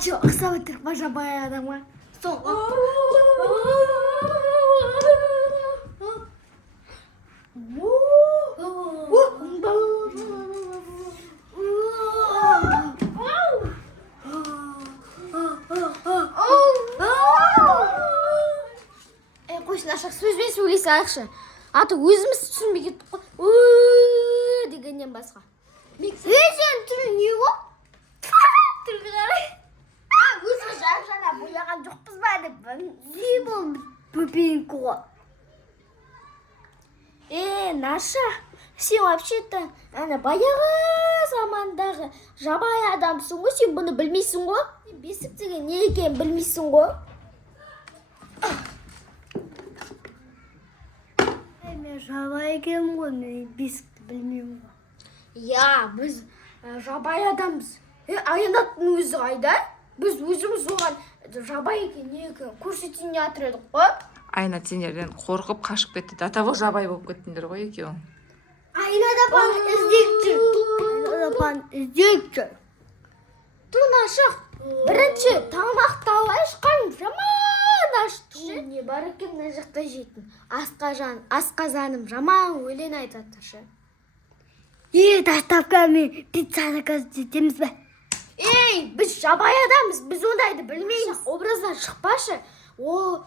Acı aksa bitirip başa bayağı adamı. Soğuk. Qo'shnilar so'zbен so'ylasa yaxshi. Ati o'zimiz tushunmay ketdik qo'y. Degandan boshqa. Sen tushunmaysan. Turg'ilari. O'zimiz yaxshana bo'yagan jo'qmiz ba deb. Zibol bubinko. Наша, сен вообще-то ана баяғы замандағы жабайы адамсың ғой, сен бұны білмейсің ғой? Бесік деген не екенін білмейсің ғой? Мен жабайы екенмін ғой, мен бесікті білмеймін ғой. Я, біз жабайы адамбыз. Аянаттың өзі қайда? Біз өзіміз оған жабайы екен, не екен көрсетейін жатыр едік қой. Айна сендерден қорқып қашып кетті. До того жабай болып кеттіңдер ғой екеуің. Айнада бан іздеп жүр. Тұн ашық. Бірінші тамақты алайшқан жаман ашты. Не бар екен мына жақта жейтін. Асқазаным жаман өлең айтады. Доставка мен пицца заказ етеміз бе? Біз жабай адамыз, біз ондайды білмейміз. Образдан шықпашы. Ол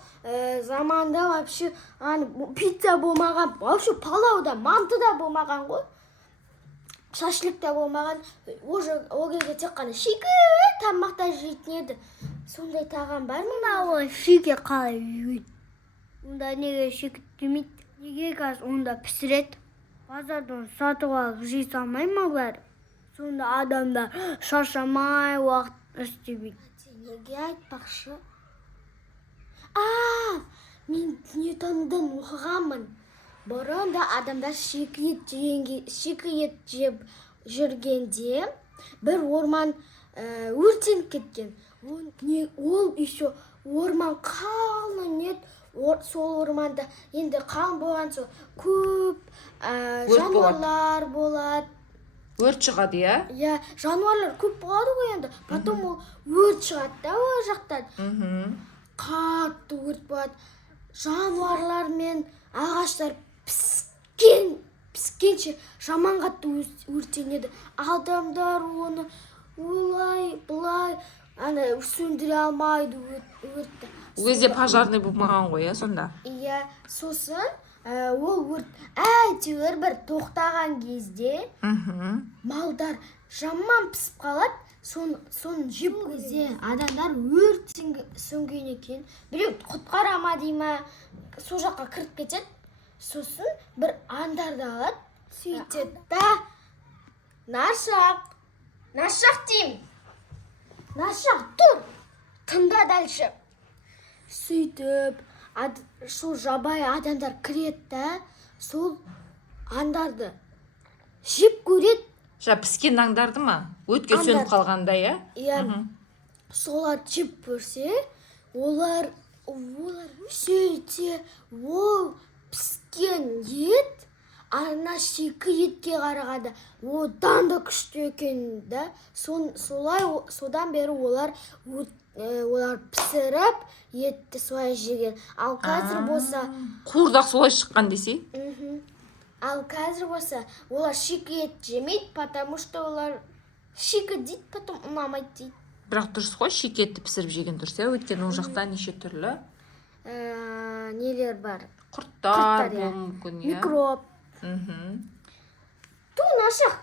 заманда вообще пицца болмаған, вообще палау да, манты да болмаған ғой. Шашлык та болмаған. Ол кезде тек қана шикі тамақта жейтін еді. Сондай тағам бар ма? Ол шикі қалай жейді? Онда неге шикі демейді? Неге қазір онда пісіреді? Базардан сатып алып жей салмай ма бәрі? Сонда адамдар шаршамай уақыт істемейді. Неге айтпақшы? Мен Ньютондан оқығанмын. Бұрында адамдар шикі ет жеп жүргенде бір орман өртеніп кеткен. Ол еще орман қалың еді. Сол орманда енді қалың болған соң көп жануарлар болады. Өрт шығады, я? Я, жануарлар көп болады ғой енді. Потом ол өрт шығады да ол жақтан. Қатты өрт болады. Жануарлар мен ағаштар піскенше жаман қатты өртенеді. Адамдар оны олай бұлай сөндіре алмайды өртті. Өзде пожарный болмаған ғой, я сонда? Иә, сосын ол өрт әйтеуір бір тоқтаған кезде малдар жаман пісіп қалады. Соны жеп көзе адамдар өрт сөнгеннен кейін біреу құтқара ма дей ма, сол жаққа кіріп кетеді. Сосын бір аңдарды алады, сөйтеді да. Нашақ деймін. Нашақ тұр. Тыңда дальше. Сөйтіп, сол жабай адамдар кіреді да, сол аңдарды жеп көреді. Піскен аңдарды ма? Өтке сөніп қалғанда, я? Иә. Солар жеп көрсе, олар сөйте, ол піскен ет, ана шикі етке қарағанда одан да күшті екен да. Содан бері олар пісіріп, етті солай жеген. Ал қазір болса... Қуырдақ солай шыққан десе? Ал қазір болса, олар шикі ет жемейді, потому что олар шикі дейді, потом ұнамайды дейді. Бірақ дұрыс қой, шикі етті пісіріп жеген дұрыс, өйткені ол жақта неше түрлі нелер бар. Құрттар болуы мүмкін, иә? Микроб. Тұн ашық.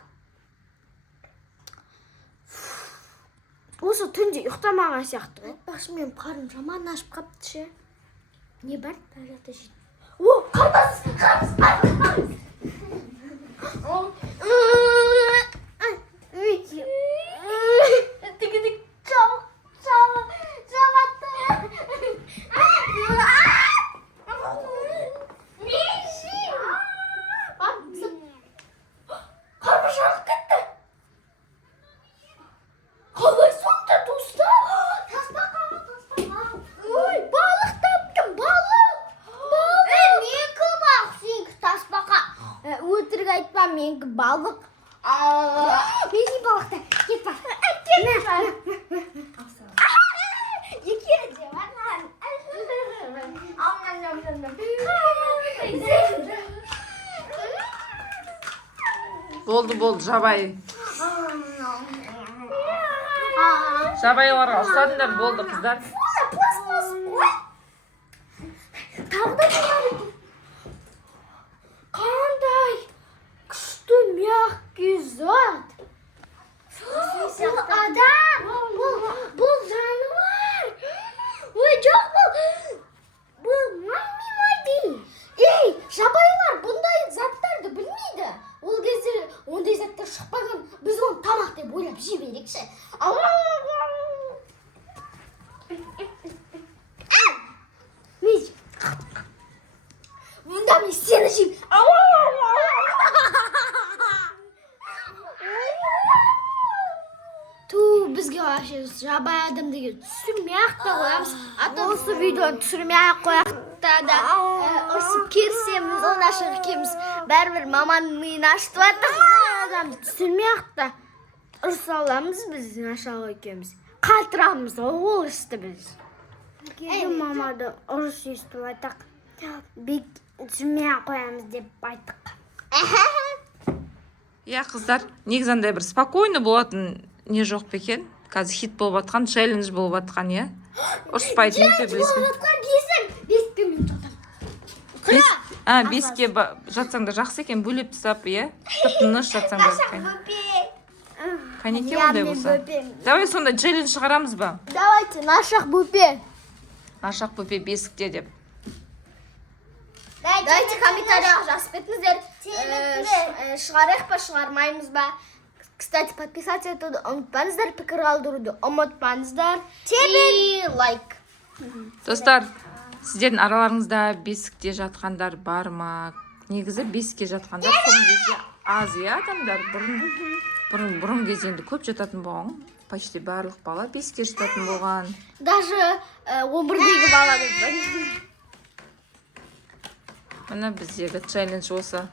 Осы түнде ұйықтамаған сияқты. Айтпақшы, мен қарным жаман ашып қапты ше. Не бар? Тағықты жейді. О, қамыз! балықта, менікі балық. Менікі балықта. Кет бар. Екі де бар. Болды, жабай. Жабайларға ұқсадыңдар, болды қыздар. Пластмасс. Ой. Тағы да бар. Қандай күшті мягкий зат. Бұл адам. Бұл жануар. Ой, жоқ бұл маймай. Ей, жабайлар бұндай заттарды білмейді. Ол кезде ондай заттар шықпаған. Біз оны тамақ деп ойлап жіберекші. Мұнда мен сені жейм. Бізге вообще жабай адам деген түсірмей ақ та қоямыз. Осы видеоны түсірмей ақ қояқ да ұрсып керсеміз, оны ашық екеміз. Бәрібір маманың миын ашытып аттық. Адамды түсірмей ақ та ұрса аламыз біз ашық екеміз. Қалтырамыз ол істі біз. Мамады ұрыс естіп айтақ. Бек түсірмей ақ қоямыз деп айттық. Иә, қыздар, негізінде бір спокойно болатын не жоқ па екен? Қазір хит болып атқан, челлендж болып атқан, иә? Ұрыспайды, өте білесің. Беске мен жатам. Беске жатсаңдар жақсы екен, бөлеп тастап, иә? Тып-тыныш жатсаңдар екен. Кәнеке ондай болса. Давай сонда челлендж шығарамыз ба? Давайте, нашақ бөпе. Нашақ бөпе бесікте деп. Давайте комментарияға жазып кетіңіздер. Шығарайық па, шығармаймыз ба? Кстати, подписаться етуді ұмытпаңыздар, пікір қалдыруды ұмытпаңыздар. И лайк. Достар, сіздердің араларыңызда бесікте жатқандар бар ма? Негізі бесікке жатқандар соңғы кезде аз, иә, адамдар. Бұрын кезінде көп жататын болған. Почти барлық бала бесікке жататын болған. Даже 11-дегі бала. Мына біздегі челлендж осы.